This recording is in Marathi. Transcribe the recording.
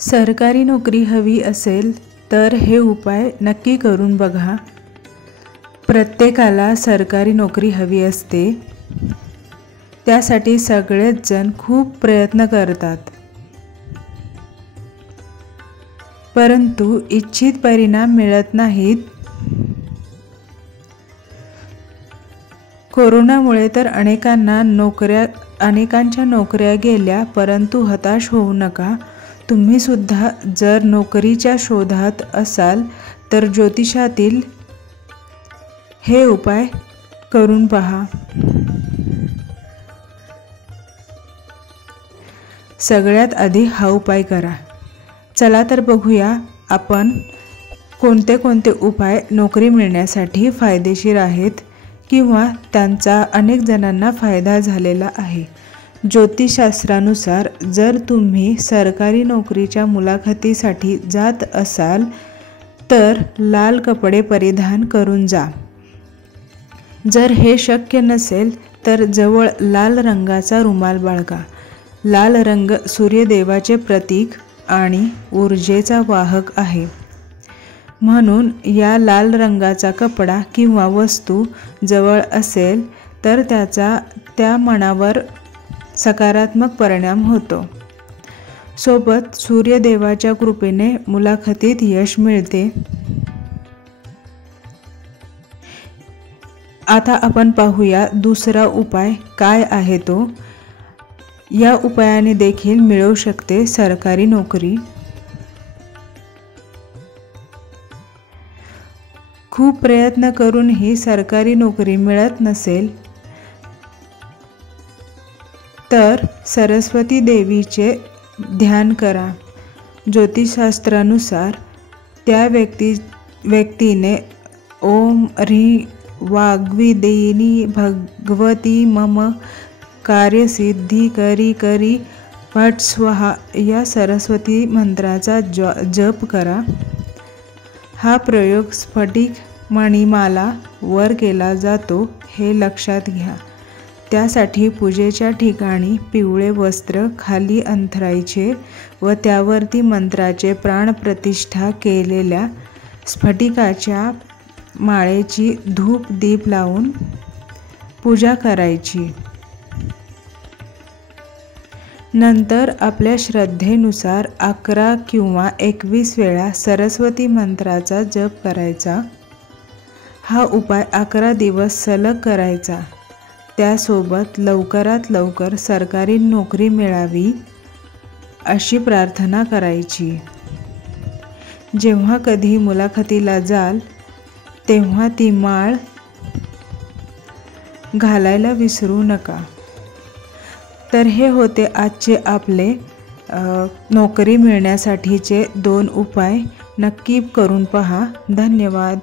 सरकारी नोकरी हवी असेल तर हे उपाय नक्की करून बघा। प्रत्येकाला सरकारी नोकरी हवी असते, त्यासाठी सगळेच जण खूप प्रयत्न करतात, परंतु इच्छित परिणाम मिळत नाहीत। कोरोनामुळे तर अनेकांच्या नोकऱ्या गेल्या, परंतु हताश होऊ नका। तुम्ही सुद्धा जर नोकरीच्या शोधात असाल तर ज्योतिषातील हे उपाय करून पहा। सगळ्यात आधी हा उपाय करा। चला तर बघूया आपण कोणते कोणते उपाय नोकरी मिळण्यासाठी फायदेशीर आहेत किंवा त्यांचा अनेक जणांना फायदा झालेला आहे। ज्योतिषशास्त्रानुसार जर तुम्ही सरकारी नोकरीच्या मुलाखतीसाठी जात असाल तर लाल कपडे परिधान करून जा। जर हे शक्य नसेल तर जवळ लाल रंगाचा रुमाल बाळगा। लाल रंग सूर्यदेवाचे प्रतीक आणि ऊर्जेचा वाहक आहे, म्हणून या लाल रंगाचा कपडा किंवा वस्तू जवळ असेल तर त्याचा त्या मनावर सकारात्मक परिणाम होतो। सोबत सूर्यदेवाच्या कृपेने मुलाखतीत यश मिळते। आता आपण पाहूया दुसरा उपाय काय आहे तो। या उपायाने देखील मिळू शकते सरकारी नोकरी। खूप प्रयत्न करूनही सरकारी नोकरी मिळत नसेल तर सरस्वती देवीचे ध्यान करा। ज्योतिषशास्त्रानुसार त्या व्यक्तीने ओम ह्रीं वाग्विदेहिनी भगवती मम कार्यसिद्धी करी करी फट स्वाहा या सरस्वती मंत्राचा जप करा। हा प्रयोग स्फटिक मणिमाला वर केला जातो हे लक्षात घ्या। त्यासाठी पूजेच्या ठिकाणी पिवळे वस्त्र खाली अंथरायचे व त्यावरती मंत्राचे प्राणप्रतिष्ठा केलेल्या स्फटिकाच्या माळेची धूप दीप लावून पूजा करायची। नंतर आपल्या श्रद्धेनुसार 11 किंवा 21 वेळा सरस्वती मंत्राचा जप करायचा। हा उपाय 11 दिवस सलग करायचा। त्यासोबत लवकरात लवकर सरकारी नोकरी मिळावी अशी प्रार्थना करायची। जेव्हा कधी मुलाखतीला जाल तेव्हा ती माळ घालायला विसरू नका। तर हे होते आजचे आपले नोकरी मिळण्यासाठीचे 2 उपाय। नक्की करून पहा। धन्यवाद।